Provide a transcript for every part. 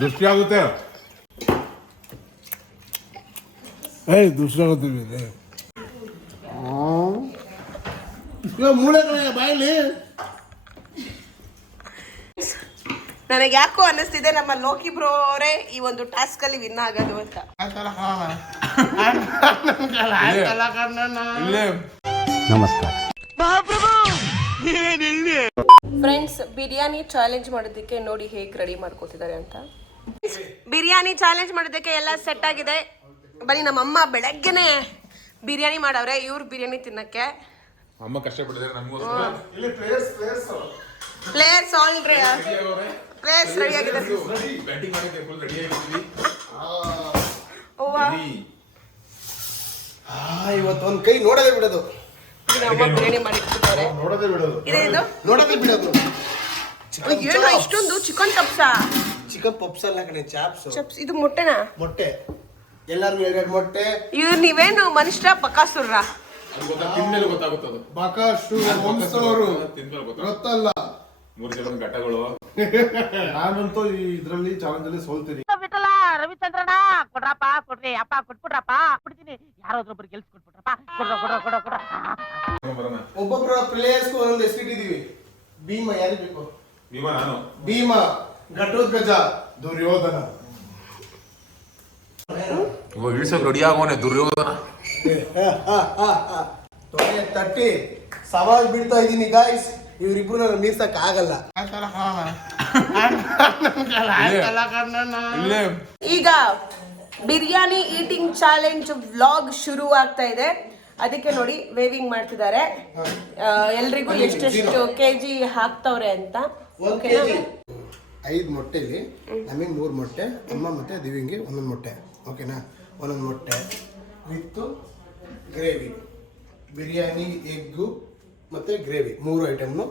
ದೃಷ್ಟಿ ಆಗುತ್ತೆ. ದೃಷ್ಟಿ ಆಗುತ್ತೆ ಮೂಳೆ ಬಾಯಲ್ಲಿ. ನನಗೆ ಯಾಕೋ ಅನ್ನಿಸ್ತಿದೆ ನಮ್ಮ ಲೋಕಿ ಬ್ರೋ ಅವರೇ ಈ ಒಂದು ಟಾಸ್ಕ್ ಅಲ್ಲಿ ವಿನ್ ಆಗೋದು ಅಂತ. ನಮಸ್ಕಾರ ಫ್ರೆಂಡ್ಸ್, ಬಿರಿಯಾನಿ ಚಾಲೆಂಜ್ ಮಾಡೋದಕ್ಕೆ ನೋಡಿ ಹೇಗೆ ರೆಡಿ ಮಾಡ್ಕೋತಿದ್ದಾರೆ ಅಂತ. ಬಿರಿಯಾನಿ ಚಾಲೆಂಜ್ ಮಾಡೋದಕ್ಕೆ ಎಲ್ಲ ಸೆಟ್ ಆಗಿದೆ. ಬನ್ನಿ, ನಮ್ಮಮ್ಮ ಬೆಳಗ್ಗೆನೆ ಬಿರಿಯಾನಿ ಮಾಡವ್ರೆ ಇವ್ರು ಬಿರಿಯಾನಿ ತಿನ್ನಕ್ಕೆ. ಅಮ್ಮ ಕಷ್ಟಪಟ್ಟಿದ್ದಾರೆ ಪ್ಲೇಯರ್ಸ್ ಆಲ್ರೆಡಿ ಪ್ಲೇಯರ್ಸ್ ರೆಡಿ ಆಗಿದ್ದಾರೆ. ಇವತ್ತೊಂದು ಕೈ ನೋಡೋದೇ ಬಿಡೋದು. ಬಿರಿಯಾನಿ ಮಾಡಿರ್ತಾರೆ. ಏನು ಇಷ್ಟೊಂದು ಚಿಕನ್ ಪಪ್ಸಾ? ಚಿಕನ್ ಪಪ್ಸ್ ಅಲ್ಲ ಕಣೆ, ಚಾಪ್ಸ್. ಇದು ಮೊಟ್ಟೆನಾ? ಮೊಟ್ಟೆ. ಎಲ್ಲಾರ್ಗು 2 ಮೊಟ್ಟೆ. ಇವ್ರು ನೀವೇನು ಮನುಷ್ಯ ಬಕಾಸುರ್ರ? ಗೊತ್ತಲ್ಲ. 3 ಜನ ಘಟ್ಟಗಳು. ನಾನಂತೂ ಇದ್ರಲ್ಲಿ ಚಾಲೆಂಜ್ ಅಲ್ಲಿ ಸೋಲ್ತೀನಿ. ರವಿಚಂದ್ರಣ್ಣ ಕೊಡ್ರಪ್ಪ, ಕೊಡ್ರಿ ಅಪ್ಪ, ಕೊಟ್ಬಿಡ್ರಪ್ಪ, ಕೊಡ್ತೀನಿ. ಯಾರಾದ್ರೊಬ್ರು ಗೆಲ್ಸ್ ಕೊಟ್ಬಿಟ್ರಪ್ಪ, ಕೊಡ್ರ. ಒಬ್ಬೊಬ್ಬರ ಪ್ಲೇಯರ್ಸ್ ಒಂದೊಂದು ಹೆಸರಿಟ್ಟಿದೀವಿ. ಭೀಮ ಯಾರಿಗೆ ಬೇಕು? ಭೀಮ ನಾನು. ಭೀಮ, ಘಟೋತ್ಕಚ, ದುರ್ಯೋಧನ. ಇಳಿಸೋಕ್ ರೆಡಿ ಆಗೋನೆ ದುರ್ಯೋಧನ. ತಟ್ಟಿ ಸವಾಲ್ ಬಿಡ್ತಾ ಇದೀನಿ ಗಾಯ್ಸ್. ಇವ್ರಿಬ್ರು ನಾನು ಮೀರ್ಸಕ್ ಆಗಲ್ಲ. ಈಗ ಬಿರಿಯಾನಿ ಈಟಿಂಗ್ ಚಾಲೆಂಜ್ ವ್ಲಾಗ್ ಶುರು ಆಗ್ತಾ ಇದೆ. ಅದಕ್ಕೆ ನೋಡಿ ವೇವಿಂಗ್ ಮಾಡ್ತಿದ್ದಾರೆ. ಎಲ್ರಿಗೂ ಎಷ್ಟೆಷ್ಟು ಕೆಜಿ ಹಾಕ್ತವ್ರೆ ಅಂತ. 5 ಮೊಟ್ಟೆಲಿ ನಮಗೆ 3 ಮೊಟ್ಟೆ, ಅಮ್ಮ ಮತ್ತೆ ದಿವ್ಯಂಗೆ 1 ಮೊಟ್ಟೆ. ಓಕೆನಾ? 1 ಮೊಟ್ಟೆ ವಿತ್ ಗ್ರೇವಿ. ಬಿರಿಯಾನಿ, ಎಗ್ಗು ಮತ್ತೆ ಗ್ರೇವಿ 3 ಐಟಮ್ನು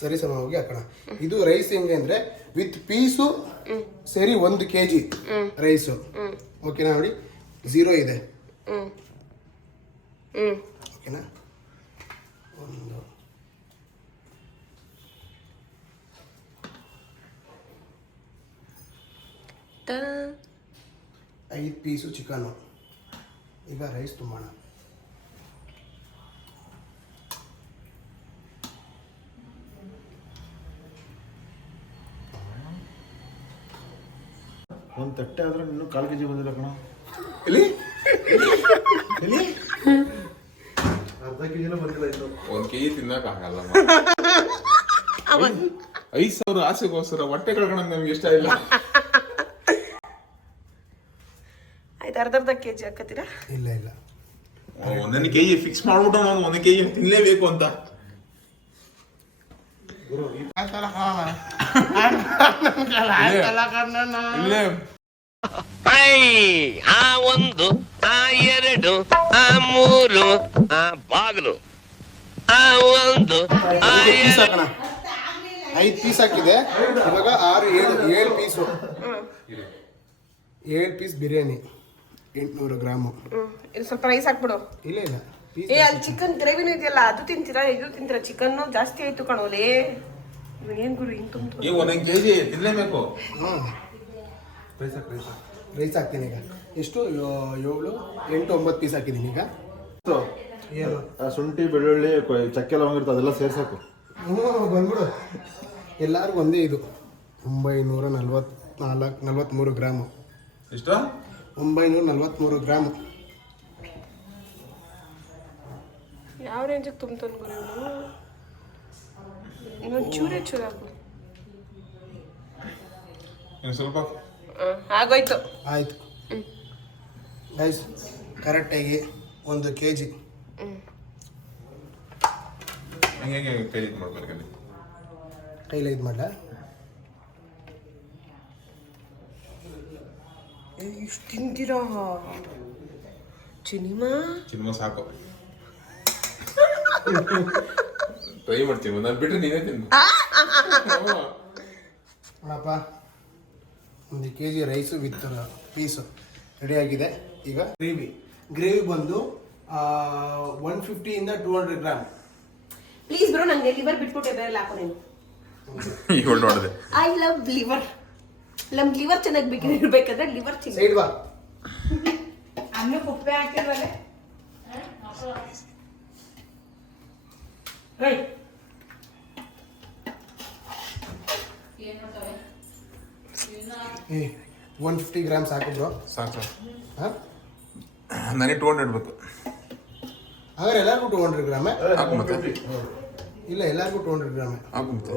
ಸರಿ ಸಮವಾಗಿ ಹಾಕೋಣ. ಇದು ರೈಸ್ ಹೆಂಗೆ ಅಂದ್ರೆ ವಿತ್ ಪೀಸು ಸೇರಿ 1 kg ರೈಸು. ಓಕೆನಾ? ನೋಡಿ 0 ಇದೆ. ಓಕೆನಾ? 5 ಪೀಸು ಚಿಕನ್ನು. ಈಗ ರೈಸ್ ತುಂಬೋಣ. ಒಂದು ತಟ್ಟೆ ಆದ್ರೆ ಇನ್ನೂ 1/4 kg ಬಂದಿಲ್ಲ ಕಣ. ಇಲ್ಲಿ ಅರ್ಧ kg ಬಂದಿಲ್ಲ ಇನ್ನು. 1 kg ತಿನ್ನಕ್ ಆಗಲ್ಲ. 5,000 ಆಸೆಗೋಸ್ಕರ ಹೊಟ್ಟೆ ಕಳ್ಕೊಳ ನಮ್ಗೆ ಇಷ್ಟ ಇಲ್ಲ. ಆಯ್ತು, ಅರ್ಧ ಕೆಜಿ ಹಾಕತ್ತೀರಾ? ಇಲ್ಲ 1 kg ಫಿಕ್ಸ್ ಮಾಡ್ಬಿಟ್ಟು ನಾನು 1 kg ತಿನ್ಲೇಬೇಕು ಅಂತ. ಆ 1, ಆ 2, ಆ 3, ಆ ಬಾಗಿಲು, ಆ 1, ಆ 2. 5 ಪೀಸ್ ಹಾಕಿದೆ. ಇವಾಗ 7 ಪೀಸು. 7 piece biryani 800 gram. ಇದು ಸ್ವಲ್ಪ ರೈಸ್ ಹಾಕ್ಬಿಡು. ಇಲ್ಲ ಅಲ್ಲಿ ಚಿಕನ್ ಗ್ರೇವಿನೂ ಇದೆಯಲ್ಲ, ಅದು ತಿಂತೀರಾ? ಇದು ತಿಂತೀರಾ? ಚಿಕನ್ ಜಾಸ್ತಿ ಆಯ್ತು ಕಣೋಲೆ. ಏನ್ ಗುರು ಹಿಂಗ್ ತುಂಬ 1 kg ತಿನ್ಲೇಬೇಕು. ರೈಸ್ ಹಾಕ್ತೀನಿ ಈಗ. ಎಷ್ಟು? 7, 8, 9 ಪೀಸ್ ಹಾಕಿದ್ದೀನಿ ಈಗ. ಏನು? ಶುಂಠಿ, ಬೆಳ್ಳುಳ್ಳಿ, ಚಕ್ಕೆ ಲವಂಗ ಇರ್ತದೆ, ಅದೆಲ್ಲ ಸೇರ್ಸಾಕು. ಬಂದ್ಬಿಡು. ಎಲ್ಲರಿಗೂ ಒಂದೇ ಇದು 943 ಗ್ರಾಮು. ಎಷ್ಟು? 943 ಗ್ರಾಮು. ಯಾವ ರೇಂಜಿಗೆ ತುಂಬ್ತಾನೆ ಗುರು ಇವನು? ಇನ್ನೊಂದು ಚೂರೇ ಹಾಕು. ಸ್ವಲ್ಪ ಆಗೋಯ್ತು. ಆಯ್ತು ಗೈಸ್, ಕರೆಕ್ಟಾಗಿ 1 kg. ಹೆಂಗೆ ಕೈ ಇದು ಮಾಡ್ಬೇಕು? ಕೈಲ ಇದು ಮಾಡಲ. ಇಷ್ಟು ತಿಂತೀರಾ? ಚಿನ್ಮ ಸಾಕು. ಟ್ರೈ ಮಾಡ್ತೀನಿ. ನಾನು ಬಿಟ್ರೆ ನೀನೇ ತಿನ್ನು. ಅಪ್ಪ 1 kg ರೈಸು ವಿತ್ ಪೀಸು ರೆಡಿಯಾಗಿದೆ. ಈಗ ಗ್ರೇವಿ ಬಂದು 150 ಇಂದ 200 ಗ್ರಾಮ್. ಪ್ಲೀಸ್ ಬ್ರೋ ನಂಗೆ ಲಿವರ್ ಬಿಟ್ಬಿಟ್ಟೆ ಬೇರೆ ಹಾಕೋ ನೀನು. ಇವಳು ನೋಡಿದೆ ಐ ಲವ್ ಲಿವರ್. ನಮ್ ಲಿವರ್ ಚೆನ್ನಾಗಿ ಇರ್ಬೇಕಾದ್ರೆ ಲಿವರ್ ಸೈಡ್ ಬಾ. ಅನ್ನ ಕುಪ್ಪೆ ಹಾಕಿದ್ರಲ್ಲೇ ಏ 150 ಗ್ರಾಮ್ಸ್ ಹಾಕು ಬ್ರೋ. ಸಾಕು ಹಾಂ ನನಗೆ 200 ಬೇಕು. ಹಾಗಾದ್ರೆ ಎಲ್ಲರಿಗೂ 200 ಗ್ರಾಮೇ? ಹಾಕು ಮತ್ತೆ ಇಲ್ಲ, ಎಲ್ಲರಿಗೂ 200 ಗ್ರಾಮೇ. ಹಾಕು ಮತ್ತೆ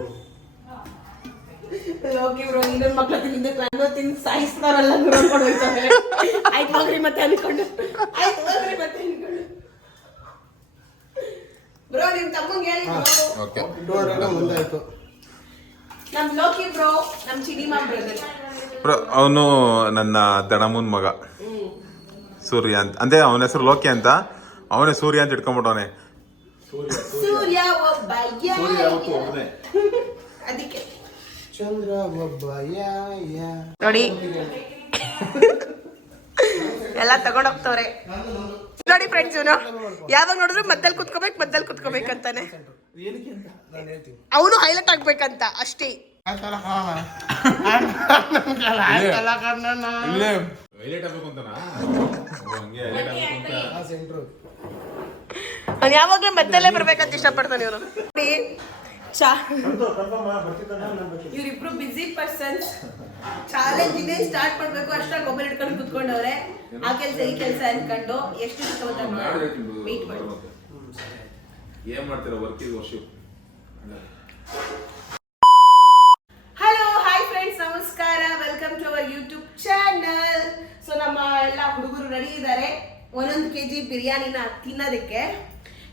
ಹೋಗಿ ಬ್ರೋ, ಇನ್ನೊಂದು ಮಕ್ಳ ತಿಂದು ಸಾಯಿಸ್ತಾರಲ್ಲ ನೋಡ್ಕೊಂಡು ಹೋಗ್ತಾರೆ. ಆಯ್ತು ಹೋಗ್ರಿ ಮತ್ತೆ ಅನ್ಕೊಂಡು ಬ್ರೋ ನಿಮ್ ತಮ್ಮಂಗೆ ಹೇಳಿ ಓಕೆ 200 ಗ್ರಾಮ್ ಮುಂದಾಯ್ತು. ನಮ್ ಲೋಕಿ ಬ್ರೋ, ನಮ್ ಚಿನಿಮಾ ಬ್ರದರ್. ಅವನು ನನ್ನ ದಡಮೂನ್ ಮಗ ಸೂರ್ಯ ಅಂತ, ಅಂದ್ರೆ ಅವನ ಹೆಸರು ಲೋಕಿ ಅಂತ, ಅವನೇ ಸೂರ್ಯ ಅಂತ ಇಟ್ಕೊಂಡ್ಬಿಟ್ಟವನೆ. ಸೂರ್ಯ ಒಬ್ಬ ಅದಕ್ಕೆ ಚಂದ್ರ ಒಬ್ಬ ನೋಡಿ ಎಲ್ಲ ತಗೊಂಡೋಗ್ತವ್ರೆ ನೋಡಿ ಫ್ರೆಂಡ್ಸ್. ಇವನು ಯಾವಾಗ ನೋಡಿದ್ರು ಮದ್ದಲ್ ಕುತ್ಕೋಬೇಕಂತಾನೆ. ನಾನು ಹೇಳ್ತೀನಿ. ಅವನು ಹೈಲೈಟ್ ಆಗ್ಬೇಕಂತ ಅಷ್ಟೇ. ಸೆಂಟ್ರು ಅವ್ನು ಯಾವಾಗ್ಲೂ ಮದ್ದಲ್ಲೇ ಬರ್ಬೇಕಂತ ಇಷ್ಟಪಡ್ತಾನೆ ಇವನು. ಇವ್ರಿಬ್ರು ಬಿಸಿ ಪರ್ಸನ್ಸ್. ಚಾಲೆಂಜ್ ಇದೆ ಸ್ಟಾರ್ಟ್ ಮಾಡ್ಬೇಕು ಅಷ್ಟಾಗಿ ಮೊಬೈಲ್ ಇಟ್ಕೊಂಡು ಕುತ್ಕೊಂಡವ್ರೆ. ಆ ಕೆಲಸ ಈ ಕೆಲಸ ಅನ್ಕೊಂಡು ಎಷ್ಟು ಏನ್ ಮಾಡ್ತೀರಾ ವರ್ಕ್ ಇದು ವರ್ಷ. ಹಲೋ ಹಾಯ್ ಫ್ರೆಂಡ್ಸ್, ನಮಸ್ಕಾರ, welcome to our YouTube channel. So ನಮ್ಮ ಎಲ್ಲ ಹುಡುಗರು ರೆಡಿ ಇದ್ದಾರೆ 1 kg ಬಿರಿಯಾನಿನ ತಿನ್ನೋದಕ್ಕೆ.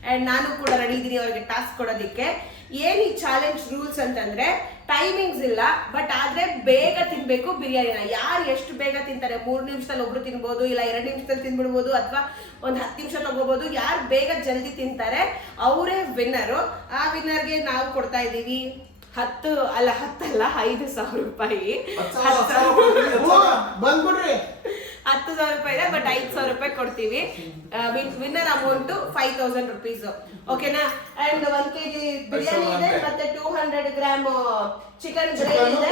ಆ್ಯಂಡ್ ನಾನು ಕೂಡ ರೆಡಿ ಇದ್ದೀನಿ ಅವ್ರಿಗೆ ಟಾಸ್ಕ್ ಕೊಡೋದಕ್ಕೆ. ಏನು ಈ ಚಾಲೆಂಜ್ ರೂಲ್ಸ್ ಅಂತಂದ್ರೆ ಟೈಮಿಂಗ್ಸ್ ಇಲ್ಲ, ಬಟ್ ಆದ್ರೆ ಬೇಗ ತಿನ್ಬೇಕು ಬಿರಿಯಾನಿನ. ಯಾರು ಎಷ್ಟು ಬೇಗ ತಿಂತಾರೆ, 3 ನಿಮಿಷದಲ್ಲಿ ಒಬ್ರು ತಿನ್ಬೋದು, ಇಲ್ಲ 2 ನಿಮಿಷದಲ್ಲಿ ತಿನ್ಬಿಡ್ಬೋದು, ಅಥವಾ ಒಂದು 10 ನಿಮಿಷ ತಗೋಬಹುದು. ಯಾರು ಬೇಗ ಜಲ್ದಿ ತಿಂತಾರೆ ಅವರೇ ವಿನ್ನರು. ಆ ವಿನ್ನರ್ಗೆ ನಾವು ಕೊಡ್ತಾ ಇದ್ದೀವಿ 5,000 ರೂಪಾಯಿ. 10,000 ರೂಪಾಯಿ ಇದೆ, ಬಟ್ 5,000 ರೂಪಾಯಿ ಕೊಡ್ತೀವಿ. Winner amount 5,000 rupees. ಓಕೆನಾ? ಅಂಡ್ 1 kg ಬಿರಿಯಾನಿ ಇದೆ, ಮತ್ತೆ 200 ಗ್ರಾಮ್ ಚಿಕನ್ ಗ್ರೇವಿ ಇದೆ.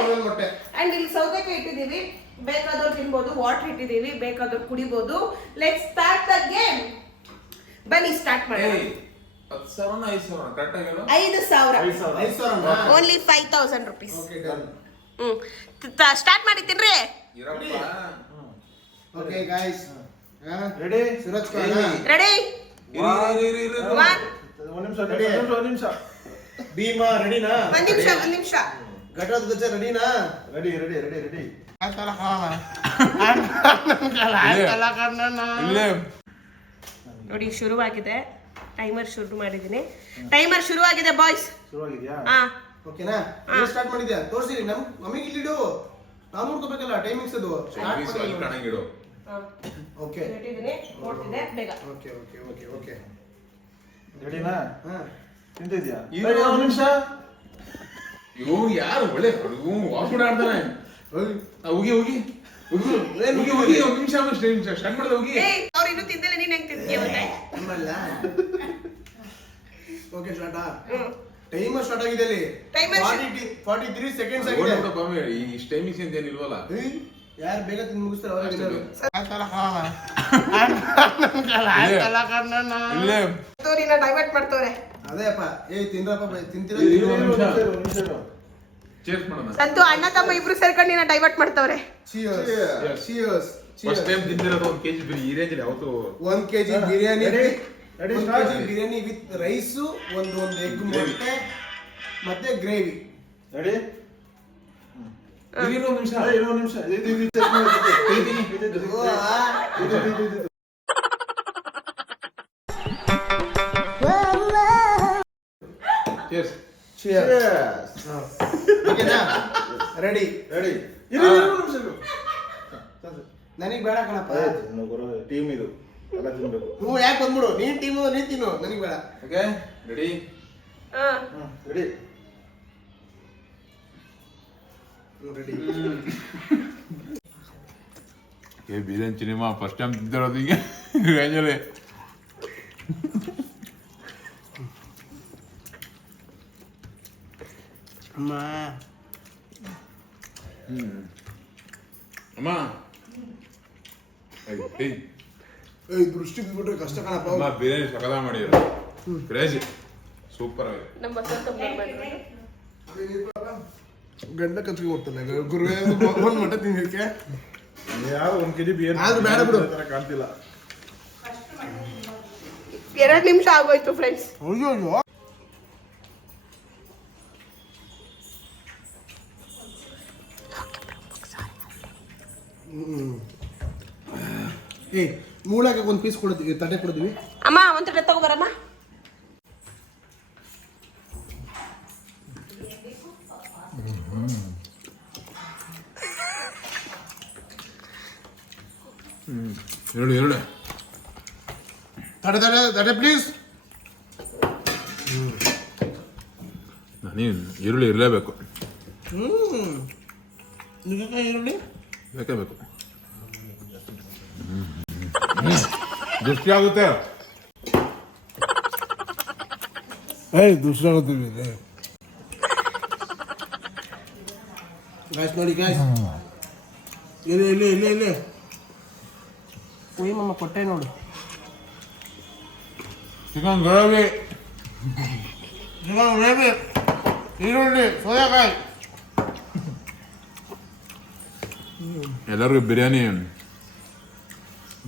ಅಂಡ್ ಇಲ್ಲಿ ಸೌತೆಕಾಯಿ ಇಟ್ಟಿದೀವಿ, ಬೇಕಾದವ್ರು ತಿನ್ಬೋದು. ವಾಟರ್ ಇಟ್ಟಿದೀವಿ, ಬೇಕಾದವ್ರು ಕುಡಿಬಹುದು. Let's start the game. ಬನ್ನಿ ಸ್ಟಾರ್ಟ್ ಮಾಡೋಣ. 5,000 ಓನ್ಲಿ 5,000 rupees. ಸ್ಟಾರ್ಟ್ ಮಾಡಿ ತಿನ್ರಿ. Okay guys, ready? Suraj ready? ಒಂದು ನಿಮಿಷ. ಭೀಮಾ ರೆಡಿನಾ? ಒಂದ್ ನಿಮಿಷ. ಘಟದ ಗಚ್ಚ ರೆಡಿನಾ? ರೆಡಿ. ನೋಡಿ ಶುರುವಾಗಿದೆ. ಟೈಮರ್ ಶುರು ಮಾಡಿದೀನಿ. ಟೈಮರ್ ಶುರುವಾಗಿದೆ ಬಾಯ್ಸ್. ಶುರುವಾಗಿದ್ಯಾ? ಹಾ ಓಕೆನಾ? ಸ್ಟಾರ್ಟ್ ಮಾಡಿದ್ಯಾ? ತೋರಿಸಿ ನಮಗೆ ಇಲ್ಲಿಡು. ನಾವು ನೋಡ್ಕೋಬೇಕಲ್ಲ ಟೈಮಿಂಗ್ಸ್ ಅದು. ಕಣಗಿಡು. ಓಕೆ ಇಟ್ಟಿದ್ದೀನಿ, ನೋಡ್ತಿದ್ದೆ ಬೇಗ. ಓಕೆ ರೆಡಿನಾ? ಹಾ ತಿಂತಿದ್ಯಾ? ಒಂದು ನಿಮಿಷ. ಇವ್ ಯಾರು ಒಳ್ಳೆ ವಾಕ್ಬಿಡ ಆಡ್ತಾನೆ. ಹೋಗಿ ಒಂದು ನಿಮಿಷ ಸ್ಟಾರ್ಟ್ ಮಾಡಿದ ಹೋಗಿ. ಅವ್ರು ಇನ್ನೂ ತಿಂದಿಲ್ಲ, ನೀನ್ ಹೆಂಗ್ ತಿಂತೀಯ ಮತ್ತೆ? Okay start. ಟೈಮರ್ ಸ್ಟಾರ್ಟ್ ಆಗಿದೆ ಅಲ್ಲಿ. Timer 43 ಸೆಕೆಂಡ್ಸ್ ಆಗಿದೆ. ಇಷ್ಟು ಟೈಮಿಂಗ್ಸ್ ಅಂತ ಏನಿಲ್ವಲ್ಲ. ಯಾರು ಬೇಗ ತಿಂದು ಮುಗಿಸ್ತಾರೆ ಅವರೇ ವಿನ್ನರ್. ನಿನ್ನ ಡೈವರ್ಟ್ ಮಾಡ್ತವ್ರೆ. ಅದೇಪ್ಪ, ತಿಂದ್ರಪ್ಪ, ತಿಂತೀರ. ಚೇರ್ಸ್ ಮಾಡೋಣ. ಸಂತು ಅಣ್ಣ ತಮ್ಮ ಇಬ್ರು ಸೇರ್ಕೊಂಡು ನಿನ್ನ ಡೈವರ್ಟ್ ಮಾಡ್ತವ್ರೆ. Cheers. ಫಸ್ಟ್ ಟೈಮ್ ತಿಂದಿರೋದು 1 kg ಈ ರೇಂಜ್ ಅಲ್ಲಿ ಯಾವತ್ತು. 1 kg biryani, ready? 1 kg biryani with rice, ಒಂದು ಎಗ್ ಮೊಟ್ಟೆ ಮತ್ತೆ ಗ್ರೇವಿ. ರೆಡಿ? ಒಂದು ನಿಮಿಷ. ಓಕೆನಾ? ರೆಡಿ? ನನಗೆ ಬೇಡ ಕಣಪ್ಪ. ಟೀಮ್ ಇದು ಎಲ್ಲ ತಿನ್ಬೇಕು. ನೀವು ಯಾಕೆ ಬಂದ್ಬಿಡು, ನೀನ್ ಟೀಮು ನೀನ್ ತಿನ್ನು, ನನಗೆ ಬೇಡ. Okay ready? Ready? Biryani cinema first time ತಿಂತಿರೋದು ಈಗ ರೇಂಜಲ್ಲಿ. ಅಮ್ಮ ಅಮ್ಮ ಏಯ್ ದೃಷ್ಟಿ ಬಿಟ್ಬಿಟ್ರೆ ಕಷ್ಟ ಕಣಪ್ಪ. ಅಮ್ಮ ಬಿರಿಯಾನಿ ಸಕಲ ಮಾಡಿದ್ರು ಕ್ರೇಜಿ ಸೂಪರ್ ಆಗಿದೆ. ನಮ್ಮ ಬಸವಂತ ಮಾಡ್ರಿ. ಗಂಡ ಕಚ್ಚಿಗೆ ಹೋಗ್ತಾನೆ ಗುರುವೇ ಒಂದು ಮಟ್ಟ ತಿನ್ನಕ್ಕೆ. ಯಾವ 1 kg ಬಿರಿಯಾನಿ ಆದ್ರೂ ಬೇಡ ಬಿಡು. ಕಾಣ್ತಿಲ್ಲ. 2 ನಿಮಿಷ ಆಗೋಯ್ತು ಫ್ರೆಂಡ್ಸ್. ಅಯ್ಯೋ ಅಯ್ಯೋ. ಏಯ್ ಮೂಳಾಗೆ ಒಂದು ಪೀಸ್ ಕೊಡ್ತೀವಿ, ತಟ್ಟೆ ಕೊಡ್ತೀವಿ. ಅಮ್ಮ ಒಂದು ತಟ್ಟೆ ತಗೋಬರಮ್ಮ. ಎರಡು ತಟ್ಟೆ ತಟ್ಟೆ ತಟ್ಟೆ ಪ್ಲೀಸ್. ನೀನು ಈರುಳ್ಳಿ ಇರಲೇಬೇಕು. ನಿಜಕ್ಕೆ ಈರುಳ್ಳಿ ಬೇಕೇ ಬೇಕು. ದೃಷ್ಟಿ ಆಗುತ್ತೆ. ಏಯ್ ದೃಷ್ಟಿ ಆಗುತ್ತೀವಿ ಗಾಯ್ಸ್ ನೋಡಿ ಗಾಯ್ಸ್. ಇಲ್ಲಿ ಇಲ್ಲಿ ಇಲ್ಲಿ ಇಲ್ಲಿ ಮಮ್ಮ ಕೊಟ್ಟೆ ನೋಡು. ಚಿಕನ್ ಗ್ರೇವಿ, ಚಿಕನ್ ಗ್ರೇವಿ, ಈರುಳ್ಳಿ, ಸೋಯಾಕಾಯಿ. ಎಲ್ಲರಿಗೂ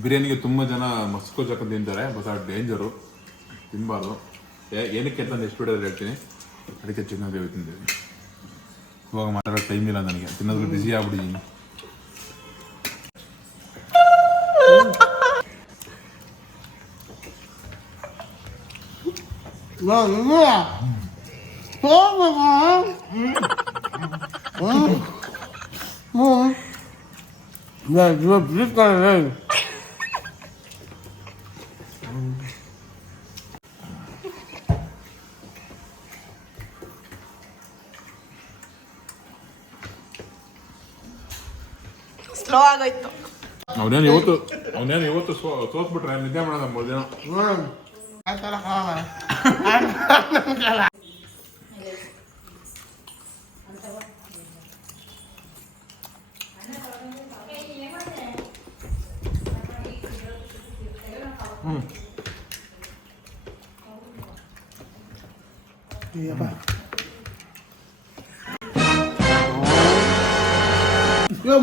ಬಿರಿಯಾನಿಗೆ ತುಂಬ ಜನ ಮಸ್ಕೋ ಚಕನ್ ತಿಂತಾರೆ. ಬಟ್ ಅದು ಡೇಂಜರು, ತಿನ್ನಬಾರ್ದು. ಏನಕ್ಕೆ ಅಂತ ಎಷ್ಟು ಬಿಡೋದು ಹೇಳ್ತೀನಿ. ಅದಕ್ಕೆ ಚಿಕನ್ ಗ್ರೇವಿ ತಿಂತೀವಿ. ಇವಾಗ ಮಾತಾಡೋಕೆ ಟೈಮ್ ಇಲ್ಲ ನನಗೆ, ತಿನ್ನೋದು ಬಿಸಿ ಆಗ್ಬಿಟ್ಟಿದ್ದೀನಿ. ಸ್ಲೋ ಆಗೋಯ್ತು. ಅವನೇನು ಇವತ್ತು ಸೋತ್ಬಿಟ್ರೆ ನಿದ್ದೆ ಮಾಡೋದ 3 ದಿನ.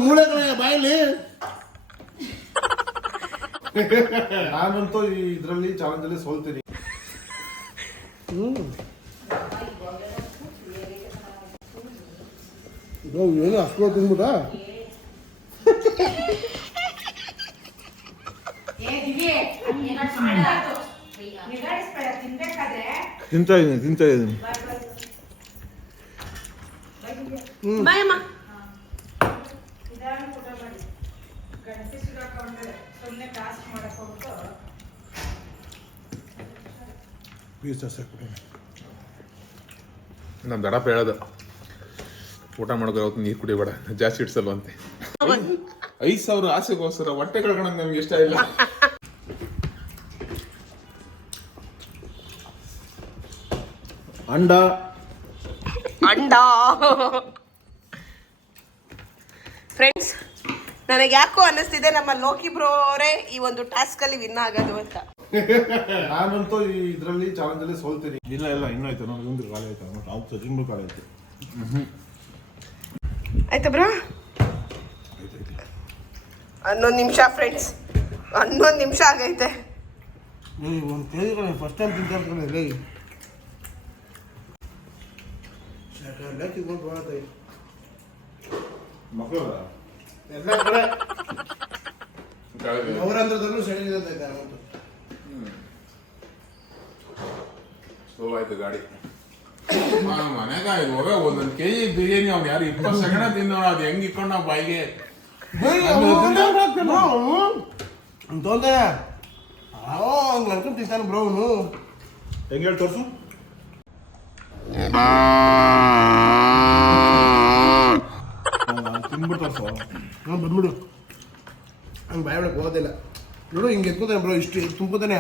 ಮೂಳೆ ಬಾಯಲ್ಲಿ. ನಾನಂತೂ ಇದರಲ್ಲಿ ಚಾಲೆಂಜ್ ಅಲ್ಲಿ ಸೋಲ್ತೀನಿ. ಏನು ಅಷ್ಟು ತಿಂದ್ಬಿಟ್ಟ. ತಿಂತಾ ಇದ್ದೀನಿ. ಬಾಯ್ ಅಮ್ಮ. ಪೀಸ್ ಹಾಕ್ಬಿಟ್ಟು ನಮ್ಮ ದಡಪ್ಪ ಹೇಳೋದು, ಊಟ ಮಾಡೋದು ಯಾವತ್ತು ನೀರು ಕುಡಿಬೇಡ, ಜಾಸ್ತಿ ಇಡ್ಸಲ್ವಂತೆ. 5,000 ಆಸೆಗೋಸ್ಕರ ಹೊಟ್ಟೆ ಕಳ್ಕೊಳಂಗೆ ನಮ್ಗೆ ಇಷ್ಟ ಇಲ್ಲ. ಅಂಡ ಫ್ರೆಂಡ್ಸ್, ನನಗೆ ಯಾಕೋ ಅನ್ನಿಸ್ತಿದೆ ನಮ್ಮ ಲೋಕಿ ಬ್ರೋ ಅವರೇ ಈ ಒಂದು ಟಾಸ್ಕ್ ಅಲ್ಲಿ ವಿನ್ ಆಗೋದು ಅಂತ. ನಾನಂತೂ ಇದರಲ್ಲಿ ಚಾಲೆಂಜ್ ಅಲ್ಲಿ ಸೋಲ್ತೀನಿ. ಇಲ್ಲ ಇನ್ನೂ ಆಯ್ತು. ನಾವು ಒಂದು ಕಾಲ ಆಯ್ತು, ನಾವು ಸಚಿನ್ ಕಾಲ ಆಯ್ತು. ಆಯ್ತಾ ಬ್ರೋ? 11 ನಿಮಿಷ ಫ್ರೆಂಡ್ಸ್, 11 ನಿಮಿಷ ಆಗೈತೆ. ಒಂದು ಕೆ ಜಿ ಫಸ್ಟ್ ಟೈಮ್ ತಿಂತಾರೆ ಮಕ್ಕಳು ಎಲ್ಲ ಕಡೆ ಅವರಂದ್ರದಲ್ಲೂ ಸರಿ ಸ್ಲೋ ಆಯ್ತು ಗಾಡಿ. ಮನೆಗ ಇವಾಗ 1 kg ಬಿರಿಯಾನಿ ಅವ್ನು ಯಾರು 20 ಸೆಕೆಂಡ್ ತಿಂದವ. ಅದು ಹೆಂಗ್ ಇಟ್ಕೊಂಡು ನಾವು ಬಾಯಿಗೆ ತೊಂದ್ರೆ ಹಂಗೆ ಅನ್ಕೊಂಡು ತಿಂತಾನೆ ಬ್ರೋ ಅವನು. ಹೆಂಗೆ ಹೇಳಿ ತೋರ್ಸು. ತಿನ್ಬಿಟ್ಟು ತೋರ್ಸು. ಹಾಂ ಬಂದ್ಬಿಡು. ಹಂಗೆ ಬಾಯಿ ಒಳಗೆ ಹೋಗೋದಿಲ್ಲ ನೋಡು. ಹಿಂಗೆ ಎತ್ಕೋತಾನೆ ಬ್ರೋ, ಇಷ್ಟು ತುಂಬ್ಕೋತಾನೆ,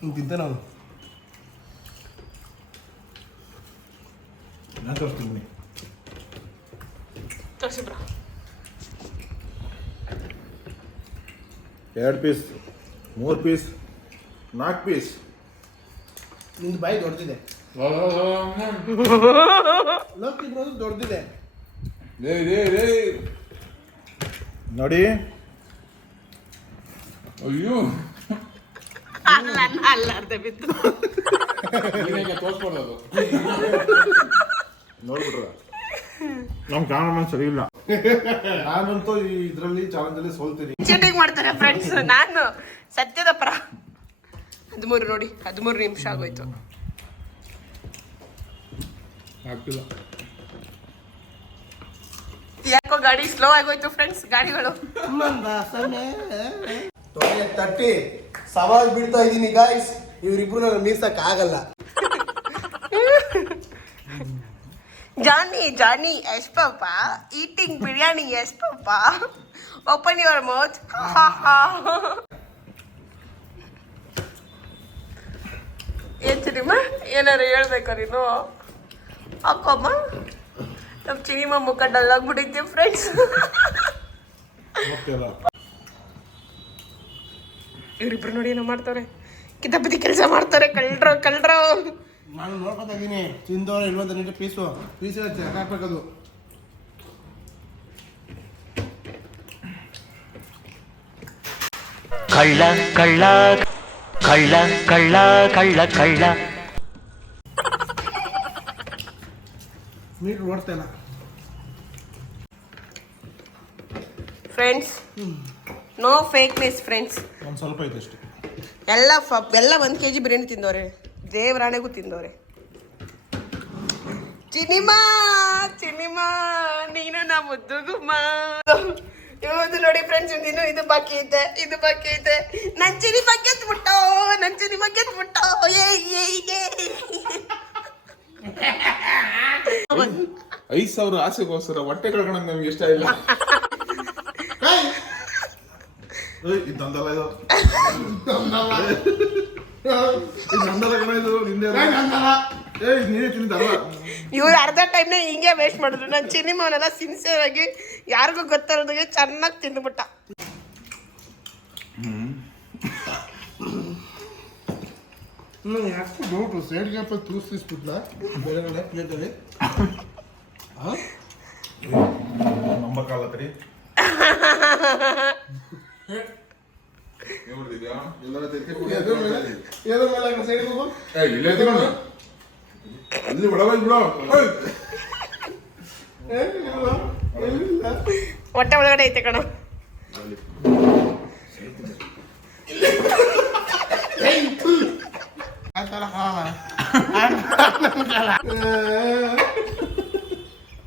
ಹಿಂಗೆ ತಿಂತಾನೆ ಅವನು. ನಾನು ತೋರಿಸ್ತೀನಿ. ತೋರಿಸಿ ಬ್ರೋ. 2 piece, 3 piece, 4 piece. ನಿಂದು ಬಾಯಿ ದೊಡ್ಡದಿದೆ, ಲೋಕಿ ಬ್ರೋದು ದೊಡ್ಡದಿದೆ. ನೋಡಿ ಅಯ್ಯೋ ಅಲ್ಲಾರ್ದೆ ಬಿತ್ತು. ತೋರಿಸ್ಬಾರ್ದು. ನೋಡ್ಬಿಟ್ರ ನಮ್ ಕಾರಣ ಸರಿ ಇಲ್ಲ. ನಾನಂತೂ ಇದರಲ್ಲಿ ಚಾಲೆಂಜಲ್ಲಿ ಸೋಲ್ತೀನಿ. ಚೀಟಿಂಗ್ ಮಾಡ್ತಾರೆ ಫ್ರೆಂಡ್ಸ್. ನಾನು ಸತ್ಯದ ಪರ. 13 ನೋಡಿ, 13 ನಿಮಿಷ ಆಗೋಯ್ತು. ಆಗ್ತಿಲ್ಲ. ಯಾಕೋ ಗಾಡಿ ಸ್ಲೋ ಆಗೋಯ್ತು ಫ್ರೆಂಡ್ಸ್. ಗಾಡಿಗಳು ತೊಡೆ ತಟ್ಟಿ ಸವಾಲ್ ಬಿಡ್ತಾ ಇದೀನಿ ಗಾಯ್ಸ್, ಇವರಿಬ್ರು ನನ್ನ ಮೀರ್ಸಕ್ ಆಗಲ್ಲ. Johnny, yes papa. Eating biryani, yes papa. Open your mouth. ಏನ್ ಚಿನಿಮ್ಮ, ಏನಾರು ಹೇಳ್ಬೇಕಾ ನೀನು? ಅಕ್ಕಮ್ಮ, ನಮ್ಮ ಚಿನಿಮ್ಮ ಮುಖ ಡಲ್ ಆಗ್ಬಿಟ್ಟಿದ್ದೆ ಫ್ರೆಂಡ್ಸ್. ಇವರಿಬ್ರು ನೋಡಿ ಏನೋ ಮಾಡ್ತಾರೆ, ಕಿತಾಪತಿ ಕೆಲಸ ಮಾಡ್ತಾರೆ. ಕಳ್ರ ನಾನು ನೋಡ್ಕೊತಾ ಇದೀನಿ, ತಿಂದವ್ರ ಇಲ್ವಂತ ನಿಂಗೆ ಪೀಸು ಹಾಕ್ಬೇಕದು. ಕಳ್ಳ ಕಳ್ಳ ಕಳ್ಳ ಕಳ್ಳ ಕಳ್ಳ ಕಳ್ಳ. ಮೀಟ್ರ್ ಓಡ್ತೇನ ಫ್ರೆಂಡ್ಸ್. No fakeness friends. ಒಂದು ಸ್ವಲ್ಪ ಐತೆ ಅಷ್ಟೇ. ಎಲ್ಲ 1 kg ಬಿರಿಯಾನಿ ತಿಂದವ್ರೆ, ದೇವರಾಣೆಗೂ ತಿಂದವ್ರೆ. ಚಿನಿಮಾ ನೀನು ನಾ ಮುದ್ದುಗುಮ್ಮ. ಇವತ್ತು ನೋಡಿ ಫ್ರೆಂಡ್ಸ್, ಇದು ಬಾಕಿ ಐತೆ. ನನ್ ಚಿನಿ ಬಗ್ಗೆ ಎತ್ಬಿಟ್ಟೋ. 5,000 ಆಸೆಗೋಸ್ಕರ ಹೊಟ್ಟೆ ಕಳ್ಕೊಳಕ್ ನಮ್ಗೆ ಇಷ್ಟ ಇಲ್ಲ. ಇದಂದಲ್ಲ ಇದು. ನಂದಲ್ಲ ಕಣ ಇದು, ನಿಂದೆ ನೀನೇ ತಿಂದಲ್ಲ. ಇವ್ರು ಅರ್ಧ ಟೈಮ್ನ ಹಿಂಗೆ ವೇಸ್ಟ್ ಮಾಡಿದ್ರು. ನನ್ನ ಚಿನಿಮಾನೆಲ್ಲ ಸಿನ್ಸಿಯರ್ ಆಗಿ ಯಾರಿಗೂ ಗೊತ್ತಿರೋದಿಗೆ ಚೆನ್ನಾಗಿ ತಿಂದ್ಬಿಟ್ಟ. ಯಾಕೆ ನೋಡ್ರು ಸೈಡ್ಗೆ ತೂರಿಸ್ಬಿಟ್ಲ ಬೇರೆ ಕಡೆ ಪ್ಲೇಟಲ್ಲಿ. ನಂಬಕ್ಕಾಗತ್ರಿ. ಎದ್ರ ಮೇಲೆ ಸೈಡ್ಗೆ ಹೋಗು. ಇಲ್ಲೇ ತಗೊಂಡು ಅಲ್ಲಿ ಒಳಗೋಗಿ ಬಿಡೋ. ಹೊಟ್ಟೆ ಒಳಗಡೆ ಐತೆ ಕಣ.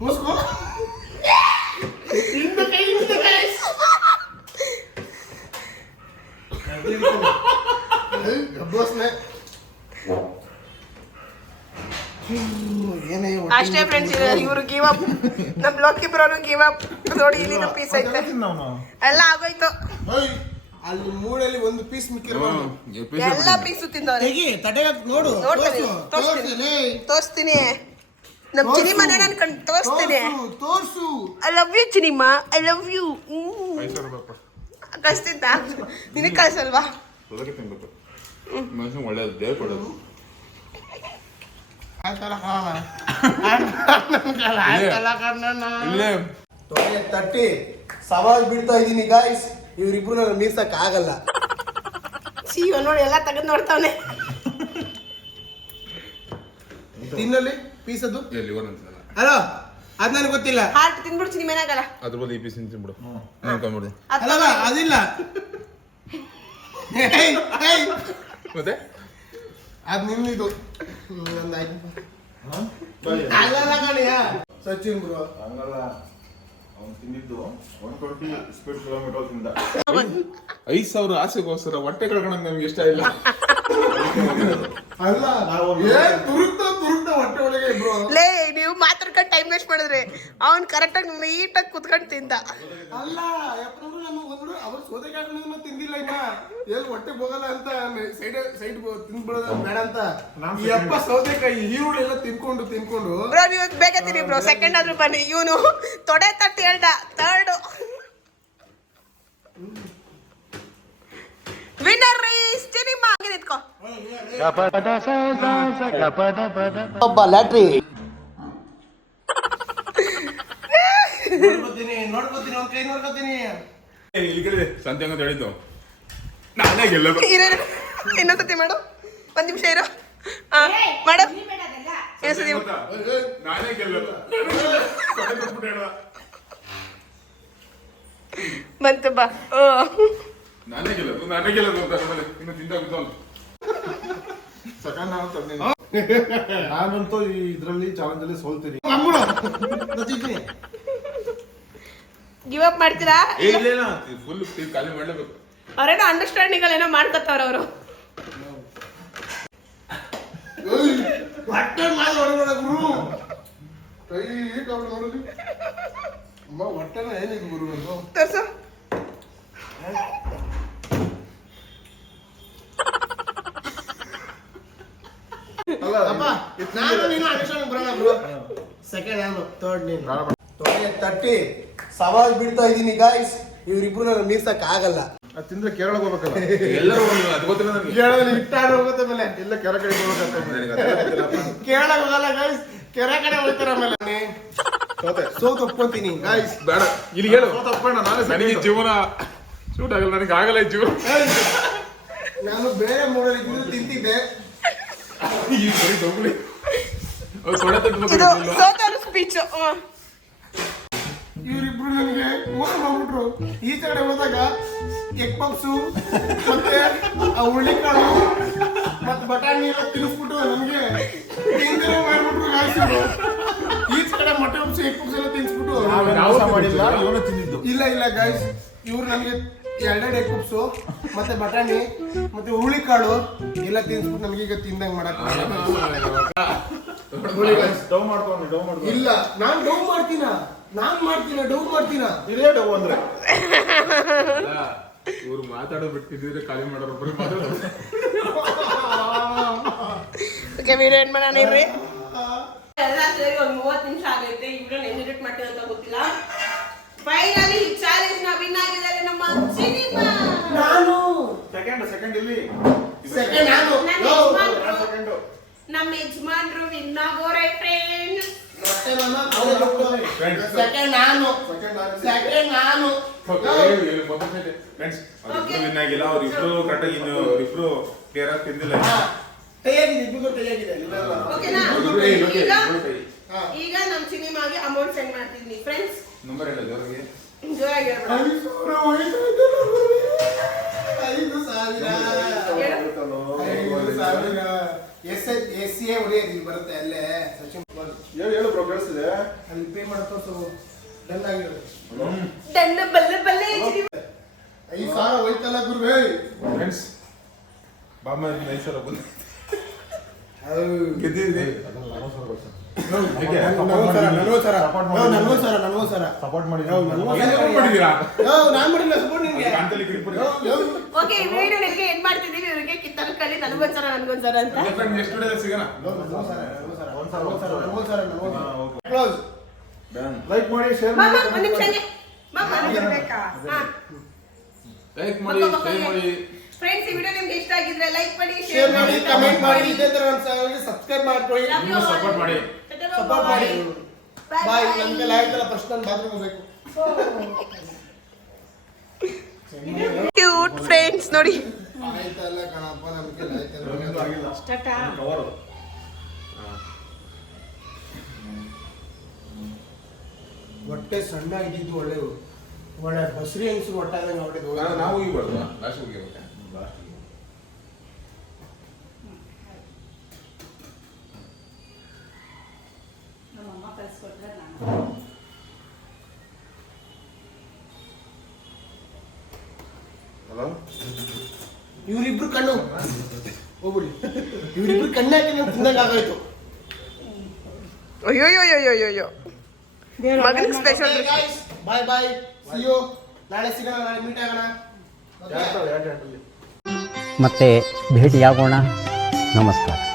ಮುಸ್ಕೋ ಅಷ್ಟೇ ಫ್ರೆಂಡ್ಸ್. ಇವ್ರು ಗಿವ್ ಅಪ್. ನಮ್ ಲೋಕಿ ಬ್ರೋನು ಗಿವ್ ಅಪ್. ನೋಡಿ ಇಲ್ಲಿನ ಪೀಸ್ ಐತೆ, ಎಲ್ಲ ಆಗೋಯ್ತು. ಅಲ್ಲಿ ಮೂಳಲ್ಲಿ 1 ಪೀಸ್ ಮಿಕ್ಕಿರ್ಬೋದು. ಎಲ್ಲ ಪೀಸು ತಿಂದವ್ರೆ. ನೋಡು ತೋರಿಸ್ತೀನಿ. ನಮ್ ಚಿನಿಮನೆ ನಾನು ತೋರಿಸ್ತೀನಿ. ತೋರ್ಸು. ಐ ಲವ್ ಯು ಚಿನಿಮಾ, ಐ ಲವ್ ಯು. ಕಳಿಸ್ತಿದ್ದ ನಿನಗೆ ಕಳಿಸಲ್ವಾ? ತಿನ್ಬೇಕು ಮನುಷ್ಯ ಒಳ್ಳೇದು, ದೇವ್ರು ಕೊಡೋದು. ತೊಡೆ ತಟ್ಟಿ ಸವಾಲ್ ಬಿಡ್ತಾ ಇದೀನಿ ಗಾಯ್ಸ್, ಇವರಿಬ್ರು ನನ್ನ ಮೀರ್ಸಕ್ ಆಗಲ್ಲ. ನೋಡಿ ಎಲ್ಲ ತೆಗೆದು ನೋಡ್ತಾವನೆ. ತಿನ್ನಲ್ಲಿ ಪೀಸ್ ಅದು ಲಿವರ್ ಅಂತಿಲ್ಲ. ಹಲೋ, ಅದ್ ನನಗೆ ಗೊತ್ತಿಲ್ಲ. ಹಾರ್ಟ್ ತಿನ್ಬಿಡು ಚಿನಿಮೆನಾಗಲ್ಲ. ಅದ್ರ ಬದಲು ಈ ಪೀಸ್ ತಿನ್ಬಿಡು. ಅನ್ಕೊಂಬಿಡಿ ಅಲ್ಲ ಅದಿಲ್ಲ. ಮತ್ತೆ ಅದ್ ನಿನ್ನಿದು. ಸಚಿನ್ ಬ್ರೋ ಹಂಗಲ್ಲ, ಅವ್ನು ತಿಂದಿದ್ದು 120 ಸ್ಪೀಡ್ ಕಿಲೋಮೀಟರ್ ತಿಂದ. 5,000 ಆಸೆಗೋಸ್ಕರ ಹೊಟ್ಟೆ ಕಳ್ಕೊಳಕ್ ನಮ್ಗೆ ಇಷ್ಟ ಇಲ್ಲ. ಅಲ್ಲ ತುರುಕ್ತಾ ಹೊಟ್ಟೆ ಒಳಗೆ ಬ್ರೋ. ಲೇ, ನೀವು ಮಾತಾಡ್ಕೊಂಡು ಟೈಮ್ ವೇಸ್ಟ್ ಮಾಡಿದ್ರೆ ಅವ್ನು ಕರೆಕ್ಟಾಗಿ ನೀಟಾಗಿ ಕುತ್ಕೊಂಡು ತಿಂದ. ಅಲ್ಲ ಯಾಕಂದ್ರೆ ನಮಗೆ ಒಂದು ಅವ್ರು ಸೌದೆಕಾಯಿ ತಿಂದಿಲ್ಲ ಇನ್ನ ಎಲ್ಲಿ ಹೊಟ್ಟೆ ಹೋಗಲ್ಲ ಅಂತ ಸೈಡ್ ತಿಂದ್ಬಿಡೋದು ಬೇಡ ಅಂತ ಈ ಅಪ್ಪ ಸೌದೆಕಾಯಿ ಈರುಳ್ಳಿ ಎಲ್ಲ ತಿನ್ಕೊಂಡು ಬ್ರೋ ನೀವು ಬೇಗ ತಿನ್ನಿ ಬ್ರೋ, ಸೆಕೆಂಡ್ ಆದ್ರೂ ಬನ್ನಿ. ಇವನು ತೊಡೆ ತಟ್ಟಿ ಹೇಳ್ದ ಥರ್ಡು ವಿನ್ನರ್ ರೀಸ್ ಸಿನಿಮಾ. ಹಂಗೆ ನಿಂತ್ಕೋ. ಒಬ್ಬ ಲ್ಯಾಟ್ರಿ ನೋಡ್ಕೋತೀನಿ ಒಂದ್ ಕೈ ನೋಡ್ಕೋತೀನಿ. ಇಲ್ಲಿ ಕೇಳಿದೆ ಸಂತೆ ಅಂತ ಹೇಳಿದ್ದು ನಾನೇ ಗೆಲ್ಲೋದು. ಇನ್ನೊಂದ್ಸತಿ ಮಾಡು, ಒಂದ್ ನಿಮಿಷ ಇರು. ಮಾಡು ಇನ್ನೊಂದ್ಸತಿ. ನಾನೇ ಗೆಲ್ಲೋದು. ಬಂತು ಬಾ. ನಾನೇ ಗೆಲ್ಲೋದು ಅಂತ ಆಮೇಲೆ ಇನ್ನು ತಿಂದ ಬಿದ್ದವನು. ನಾನಂತೂ ಈ ಇದ್ರಲ್ಲಿ ಚಾಲೆಂಜ್ ಅಲ್ಲಿ ಸೋಲ್ತೀನಿ. ಗಿವ್ ಅಪ್ ಮಾಡ್ತೀರಾ? ಇಲ್ಲ ಫುಲ್ ಖಾಲಿ ಮಾಡ್ಲೇಬೇಕು. ಅವ್ರೇನೋ ಅಂಡರ್ಸ್ಟ್ಯಾಂಡಿಂಗ್ ಏನೋ ಮಾಡ್ಕೊತಾರ ಅವರು. ಹೊಟ್ಟೆ ಮಾಡಿ ಹೊರಗಡೆ ಗುರು ಕೈ ನೋಡಲಿ ಅಮ್ಮ ಹೊಟ್ಟೆನ ಏನಿದೆ ಗುರು ಅದು ತೋರ್ಸು. ನಾನು ನೀನು ಅಂಡರ್ಸ್ಟ್ಯಾಂಡಿಂಗ್ ಬರೋಣ ಬ್ರೋ. ಸೆಕೆಂಡ್ ನಾನು ಥರ್ಡ್ ನೀನು ತೊಡೆ ತಟ್ಟಿ ಸವಾಲ್ ಬಿಡ್ತಾ ಇದೀನಿ ಗಾಯ್ಸ್. ಇವ್ರಿಬ್ರು ನಾನು ಮೀರ್ಸಕ್ ಆಗಲ್ಲ. ಅದು ತಿಂದ್ರೆ ಕೇರಳ ಹೋಗ್ಬೇಕಲ್ಲ. ಎಲ್ಲರೂ ಅದು ಗೊತ್ತಿಲ್ಲ ನನಗೆ. ಕೇರಳದಲ್ಲಿ ಇಟ್ಟಾರು ಹೋಗುತ್ತೆ ಮೇಲೆ ಇಲ್ಲ ಕೆರೆ ಕಡೆ ಹೋಗ್ಬೇಕಂತ. ಕೇರಳ ಹೋಗಲ್ಲ ಗಾಯ್ಸ್, ಕೆರೆ ಕಡೆ ಹೋಗ್ತಾರ ಆಮೇಲೆ ಸೋತ್ ಒಪ್ಕೊಂತೀನಿ ಗಾಯ್ಸ್. ಬೇಡ ಇಲ್ಲಿ ಹೇಳು. ತಪ್ಪಣ್ಣ ನಾನೇ ನನಗೆ ಜೀವನ ಶೂಟ್ ಆಗಲ್ಲ, ನನಗೆ ಆಗಲ್ಲ ಈ ಜೀವನ. ನಾನು ಬೇರೆ ಮೂಡಲ್ಲಿ ಇದ್ದು ತಿಂತಿದ್ದೆ. ಈ ಬರೀ ತಗೊಳ್ಳಿ. ಅವ್ರು ತೊಡೆ ಇದು ತಟ್ಟಬೇಕು. ಸೋತವ್ರ ಸ್ಪೀಚ್. ಇವರಿಬ್ರು ನನಗೆ ಮೋಸ ಮಾಡ್ಬಿಟ್ರು. ಈ ಕಡೆ ಹೋದಾಗ ಎಗ್ ಪಪ್ಸು ಮತ್ತೆ ಆ ಹುಳ್ಳಿಕಾಳು ಮತ್ತೆ ಬಟಾಣಿ ಎಲ್ಲ ತಿನ್ನಿಸ್ಬಿಟ್ಟು ನನಗೆ ತಿಂದ್ರೆ ಮಾಡ್ಬಿಟ್ರು ಗಾಯ್ಸಿದ್ರು. ಈ ಕಡೆ ಮೊಟ್ಟೆ ಪಪ್ಸು ಎಗ್ ಪಪ್ಸ್ ಎಲ್ಲ ತಿನ್ನಿಸ್ಬಿಟ್ಟು ಮಾಡಿಲ್ಲ, ಇವನು ತಿಂದಿದ್ದು. ಇಲ್ಲ ಗಾಯ್ಸ್, ಇವ್ರು ನನಗೆ ಎರಡೆರಡು ಎಗ್ ಪಪ್ಸು ಮತ್ತೆ ಬಟಾಣಿ ಮತ್ತೆ ಹುಳಿಕಾಳು ಎಲ್ಲ ತಿನ್ನಿಸ್ಬಿಟ್ಟು ನನಗೀಗ ತಿಂದಂಗೆ ಮಾಡಕ್ ಡವ್ ಮಾಡ್ಕೊಂಡು ಇಲ್ಲ. ನಾನು ಡವ್ ಮಾಡ್ತೀನ ಇದೇ ಡವ್ ಅಂದ್ರೆ ಇವ್ರು ಮಾತಾಡೋ ಬಿಟ್ಟಿದ್ರೆ ಖಾಲಿ ಮಾಡೋರು ಬರೀ ಮಾತಾಡೋದು. ಓಕೆ ವಿಡಿಯೋ ಎಂಡ್ ಮಾಡೋಣ ಇರ್ರಿ. ಎಲ್ಲ ಸೇರಿ ಒಂದು 30 ನಿಮಿಷ ಆಗೈತೆ. ಇವ್ರನ್ನ ಎಡಿಟ್ ಮಾಡ್ತೀವಿ ಅಂತ ಗೊತ್ತಿಲ್ಲ. ಫೈನಲಿ ಈ ಚಾಲೆಂಜ್ ನ ವಿನ್ ಆಗಿದ್ದಾರೆ ನಮ್ಮ ಸಿನಿಮಾ. ನಾನು ಸೆಕೆಂಡ್ ಇಲ್ಲಿ ಸೆಕೆಂಡ್ ನಾನು ನಮ್ಮ ಯಜಮಾನ್ರು ವಿನ್ ಆಗೋರೆ ಫ್ರೆಂಡ್. ಸೆಕೆಂಡ್ ನಾನು ಫ್ರೆಂಡ್ಸ್ ಅವ್ರಿಬ್ರು ವಿನ್ ಆಗಿಲ್ಲ. ಅವ್ರಿಬ್ರು ಕರೆಕ್ಟಾಗಿ ಇಬ್ರು ಕ್ಲಿಯರ್ ಆಗಿ ತಿಂದಿಲ್ಲ. ಓಕೆನಾ? ಈಗ ನಮ್ಮ ಸಿನಿಮಾಗೆ ಅಮೌಂಟ್ ಸೆಂಡ್ ಮಾಡ್ತಿದ್ವಿ ಫ್ರೆಂಡ್ಸ್. ನಂಬರ್ ಹೇಳ ಜೋರಾಗಿ. ಜೋರಾಗಿ ಹೇಳ್ಬೇಡ. 5,000 SCA ಹೊಡೆಯೋದು ಬರುತ್ತೆ ಅಲ್ಲೇ. ಸಚಿನ್ ಹೇಳು ಬ್ರೋ, ಕೇಳಿಸ್ತಿದೆ. ಅಲ್ಲಿ ಪೇ ಮಾಡೋ ಡನ್ ಆಗಿರೋದು. ಡನ್ ಬಲ್ಲೆ ಬಲ್ಲೆ. 5,000 ಹೋಯ್ತಲ್ಲ ಗುರುವೇ. ಫ್ರೆಂಡ್ಸ್ ಬಾಮ 5,000 ಬಂದು ಗೆದ್ದಿದ್ದೆ. ಸಪೋರ್ಟ್ ಮಾಡಿ ಮಾಡಿದೀರಾ? ಓಕೆ ವಿಡಿಯೋ ನಿಮಗೆ ಎಂಡ್ ಮಾಡ್ತಿದೀವಿ. ಇವರಿಗೆ ಕಿತ್ತಲ್ಕಳಿ ನನಗೊಂದ್ಸರ ಅಂತ. ನೆಕ್ಸ್ಟ್ ವಿಡಿಯೋದಲ್ಲಿ ಸಿಗೋಣ. ಲೈಕ್ ಮಾಡಿ, ಶೇರ್ ಮಾಮ ಮಾಡಿ. ಒಂದು ನಿಮಿಷ ಮಾಮ ಬೇಕಾ? ಲೈಕ್ ಮಾಡಿ, ಶೇರ್ ಮಾಡಿ. ಫ್ರೆಂಡ್ಸ್ ಈ ವಿಡಿಯೋ ನಿಮ್ಗೆ ಇಷ್ಟ ಆಗಿದ್ರೆ ಲೈಕ್ ಮಾಡಿ, ಶೇರ್ ಮಾಡಿ, ಕಮೆಂಟ್ ಮಾಡಿ. ಇದೇ ತರ ನಮ್ಮ ಚಾನೆಲ್ಗೆ ಸಬ್ಸ್ಕ್ರೈಬ್ ಮಾಡ್ಕೊಳ್ಳಿ. ಸಪೋರ್ಟ್ ಮಾಡಿ. ಬಾಯ್. ನಮಗೆ ಆಯ್ತಲ್ಲ, ಫಸ್ಟ್ ನಾನು ಬಾತ್ರೂಮ್ ಹೋಗ್ಬೇಕು. ಕ್ಯೂಟ್ ಫ್ರೆಂಡ್ಸ್ ನೋಡಿ. ಆಯ್ತಲ್ಲ ಕಣಪ್ಪ, ನಮಗೆ ಆಯ್ತಲ್ಲ. ಸ್ಟಾರ್ಟಾ? ಕವರು ಹೊಟ್ಟೆ ಸಣ್ಣ ಇದ್ದಿದ್ದು ಒಳ್ಳೆ ಬಸ್ರಿ ಹೆಂಗಸರು ಹೊಟ್ಟೆ ಹೊಡೆದು ನಾವು ಹೋಗಿಬಾರ್ದು, ಲಾಸ್ಟ್ ಹೋಗಿರ್ಬೇಕು. ಇವರಿಬ್ರು ಕಣ್ಣು ಹೋಗ್ಬಿಡಿ. ಇವರಿಬ್ರು ಕಣ್ಣಾಕಿ ನೀವು ತಿಂದಂಗೆ ಆಗೋಯ್ತು. ಅಯ್ಯೋ ಮಗನಿಗೆ special bye bye, see you. ನಾಳೆ ಸಿಗೋಣ, ನಾಳೆ ಮೀಟ್ ಆಗೋಣ. ಮತ್ತೆ ಭೇಟಿಯಾಗೋಣ. ನಮಸ್ಕಾರ.